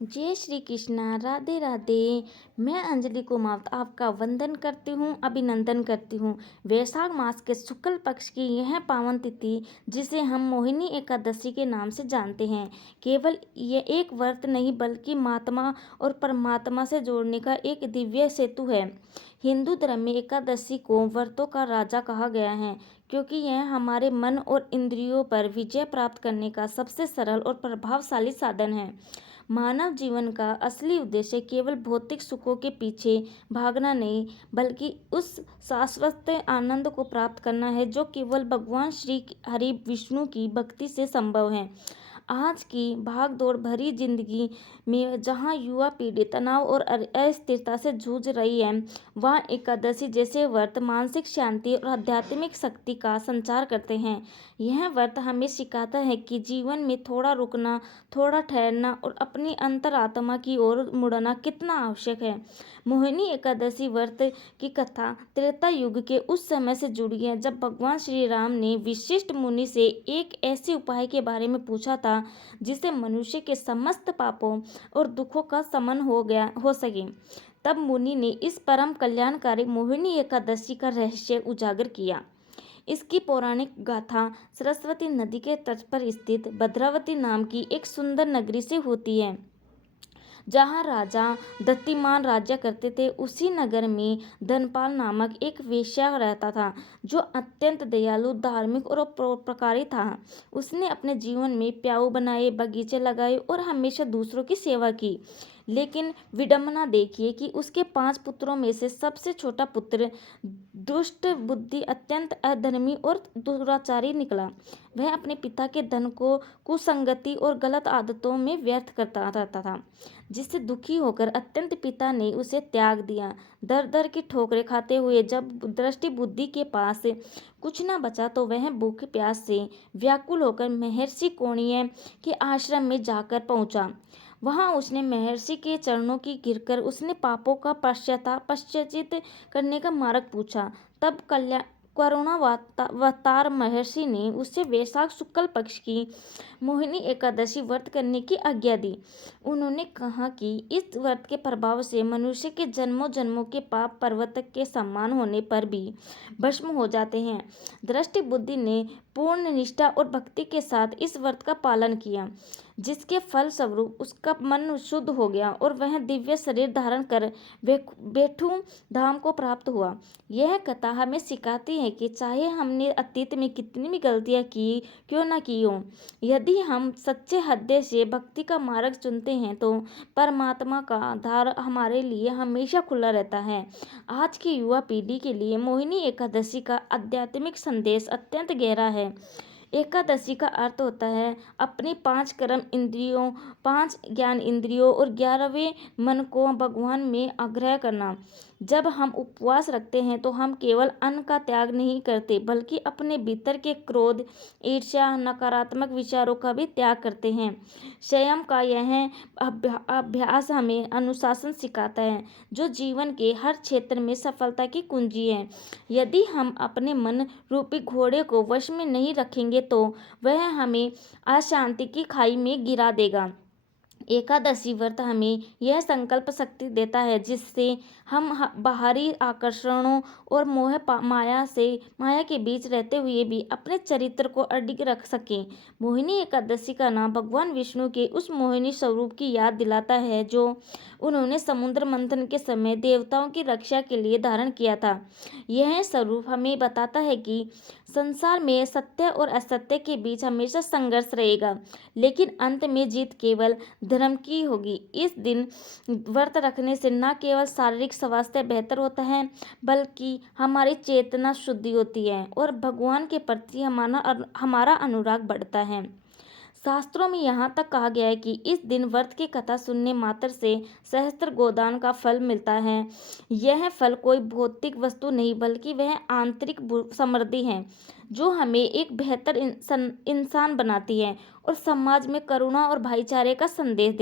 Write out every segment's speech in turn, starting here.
जय श्री कृष्णा, राधे राधे। मैं अंजलि कुमावत आपका वंदन करती हूँ, अभिनंदन करती हूँ। वैशाख मास के शुक्ल पक्ष की यह पावन तिथि, जिसे हम मोहिनी एकादशी के नाम से जानते हैं, केवल ये एक व्रत नहीं बल्कि महात्मा और परमात्मा से जोड़ने का एक दिव्य सेतु है। हिंदू धर्म में एकादशी को व्रतों का राजा कहा गया है, क्योंकि यह हमारे मन और इंद्रियों पर विजय प्राप्त करने का सबसे सरल और प्रभावशाली साधन है। मानव जीवन का असली उद्देश्य केवल भौतिक सुखों के पीछे भागना नहीं, बल्कि उस शाश्वत आनंद को प्राप्त करना है जो केवल भगवान श्री हरि विष्णु की भक्ति से संभव है। आज की भाग-दौड़ भरी जिंदगी में जहां युवा पीढ़ी तनाव और अस्थिरता से जूझ रही है, वहां एकादशी जैसे व्रत मानसिक शांति और आध्यात्मिक शक्ति का संचार करते हैं। यह व्रत हमें सिखाता है कि जीवन में थोड़ा रुकना, थोड़ा ठहरना और अपनी अंतरात्मा की ओर मुड़ना कितना आवश्यक है। मोहिनी एकादशी व्रत की कथा त्रेता युग के उस समय से जुड़ी है जब भगवान श्री राम ने वशिष्ठ मुनि से एक ऐसे उपाय के बारे में पूछा था जिससे मनुष्य के समस्त पापों और दुखों का शमन हो सके। तब मुनि ने इस परम कल्याणकारी मोहिनी एकादशी का रहस्य उजागर किया। इसकी पौराणिक गाथा सरस्वती नदी के तट पर स्थित भद्रावती नाम की एक सुंदर नगरी से होती है, जहाँ राजा दत्तिमान राज्य करते थे। उसी नगर में धनपाल नामक एक वेश्या रहता था, जो अत्यंत दयालु, धार्मिक और परोपकारी था। उसने अपने जीवन में प्याऊ बनाए, बगीचे लगाए और हमेशा दूसरों की सेवा की। लेकिन विडंबना देखिए कि उसके 5 पुत्रों में से सबसे छोटा पुत्र दुष्ट बुद्धि, अत्यंत अधर्मी और दुराचारी निकला। वह अपने पिता के धन को कुसंगति और गलत आदतों में व्यर्थ करता रहता था, जिससे दुखी होकर अत्यंत पिता ने उसे त्याग दिया। दर दर की ठोकरें खाते हुए जब दृष्टि बुद्धि के पास कुछ न बचा तो वह भूख प्यास से व्याकुल होकर महर्षि कोणिय के आश्रम में जाकर पहुंचा। वहां उसने महर्षि के चरणों की गिरकर उसने पापों का पश्चाताप करने का मार्ग पूछा। तब करुणावतार महर्षि ने उससे वैशाख शुक्ल पक्ष की मोहिनी एकादशी व्रत करने की आज्ञा दी। उन्होंने कहा कि इस व्रत के प्रभाव से मनुष्य के जन्मों जन्मों के पाप पर्वत के समान होने पर भी भस्म हो जाते हैं। दृष्टि बुद्धि ने पूर्ण निष्ठा और भक्ति के साथ इस व्रत का पालन किया, जिसके फल स्वरूप उसका मन शुद्ध हो गया और वह दिव्य शरीर धारण कर बैठू धाम को प्राप्त हुआ। यह कथा हमें सिखाती है कि चाहे हमने अतीत में कितनी भी गलतियां की क्यों न की हो, यदि हम सच्चे हृदय से भक्ति का मार्ग चुनते हैं तो परमात्मा का द्वार हमारे लिए हमेशा खुला रहता है। आज की युवा पीढ़ी के लिए मोहिनी एकादशी का आध्यात्मिक संदेश अत्यंत गहरा है। एकादशी का अर्थ होता है अपनी 5 कर्म इंद्रियों, 5 ज्ञान इंद्रियों और 11वें मन को भगवान में आग्रह करना। जब हम उपवास रखते हैं तो हम केवल अन्न का त्याग नहीं करते, बल्कि अपने भीतर के क्रोध, ईर्ष्या, नकारात्मक विचारों का भी त्याग करते हैं। संयम का यह अभ्यास हमें अनुशासन सिखाता है, जो जीवन के हर क्षेत्र में सफलता की कुंजी है। यदि हम अपने मन रूपी घोड़े को वश में नहीं रखेंगे तो वह हमें अशांति की खाई में गिरा देगा। एकादशी व्रत हमें यह संकल्प शक्ति देता है जिससे हम बाहरी आकर्षणों और माया के बीच रहते हुए भी अपने चरित्र को अडिग रख सकें। मोहिनी एकादशी का नाम भगवान विष्णु के उस मोहिनी स्वरूप की याद दिलाता है जो उन्होंने समुद्र मंथन के समय देवताओं की रक्षा के लिए धारण किया था। यह स्वरूप हमें बताता है कि संसार में सत्य और असत्य के बीच हमेशा संघर्ष रहेगा, लेकिन अंत में जीत केवल धर्म की होगी। इस दिन व्रत रखने से न केवल शारीरिक स्वास्थ्य बेहतर होता है, बल्कि हमारी चेतना शुद्धि होती है और भगवान के प्रति हमारा अनुराग बढ़ता है। शास्त्रों में यहाँ तक कहा गया है कि इस दिन व्रत की कथा सुनने मात्र से सहस्त्र गोदान का फल मिलता है। यह फल कोई भौतिक वस्तु नहीं, बल्कि वह आंतरिक समृद्धि है जो हमें एक बेहतर इंसान बनाती है और समाज में करुणा और भाईचारे का संदेश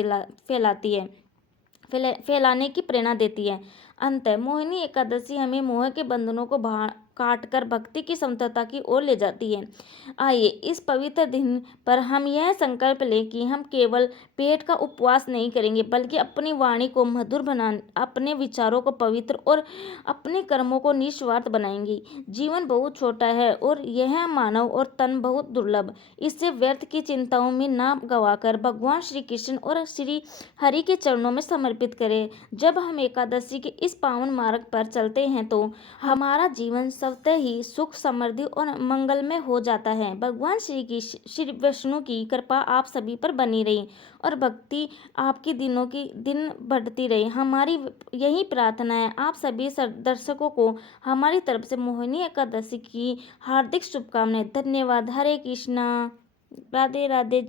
फैलाने की प्रेरणा देती है। अंत मोहिनी एकादशी हमें मोह के बंधनों को काटकर भक्ति की संतता की ओर ले जाती है। आइए इस पवित्र दिन पर हम यह संकल्प लें कि हम केवल पेट का उपवास नहीं करेंगे, बल्कि अपनी वाणी को मधुर अपने विचारों को पवित्र और अपने कर्मों को निस्वार्थ बनाएंगे। जीवन बहुत छोटा है और यह मानव और तन बहुत दुर्लभ। इससे व्यर्थ की चिंताओं में ना गवाकर भगवान श्री कृष्ण और श्री हरि के चरणों में समर्पित करें। जब हम एकादशी के इस पावन मार्ग पर चलते हैं तो हमारा जीवन स्वतः ही सुख, समृद्धि और मंगलमय हो जाता है। भगवान श्री विष्णु की कृपा आप सभी पर बनी रही और भक्ति आपकी दिनों की दिन बढ़ती रही। हमारी यही प्रार्थना है। आप सभी दर्शकों को हमारी तरफ से मोहिनी एकादशी की हार्दिक शुभकामनाएं। धन्यवाद। हरे कृष्णा। राधे राधे।